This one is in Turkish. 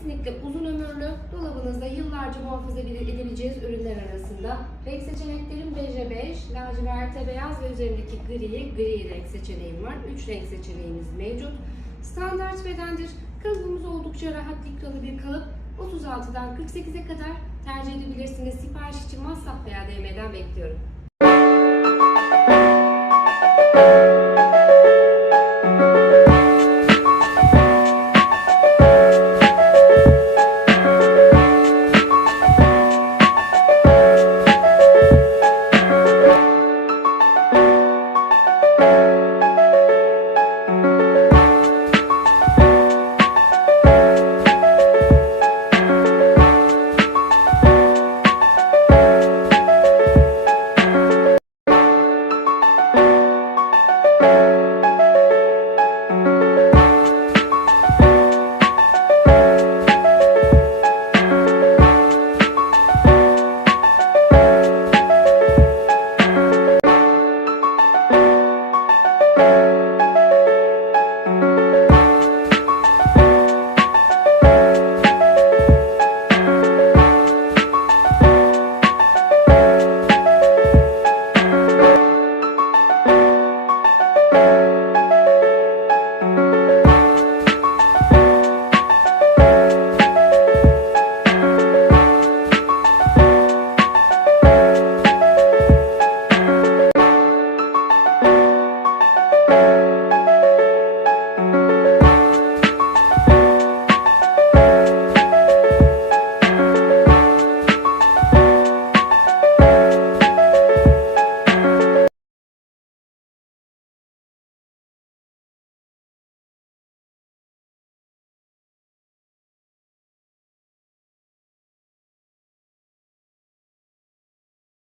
kesinlikle uzun ömürlü, dolabınızda yıllarca muhafaza edebileceğiniz ürünler arasında. Renk seçeneklerim beje bej, laciverte beyaz ve üzerindeki gri, gri renk seçeneğim var. 3 renk seçeneğimiz mevcut. Standart bedendir. Kalıbımız oldukça rahat likralı bir kalıp. 36'dan 48'e kadar tercih edebilirsiniz. Sipariş için WhatsApp veya DM'den bekliyorum.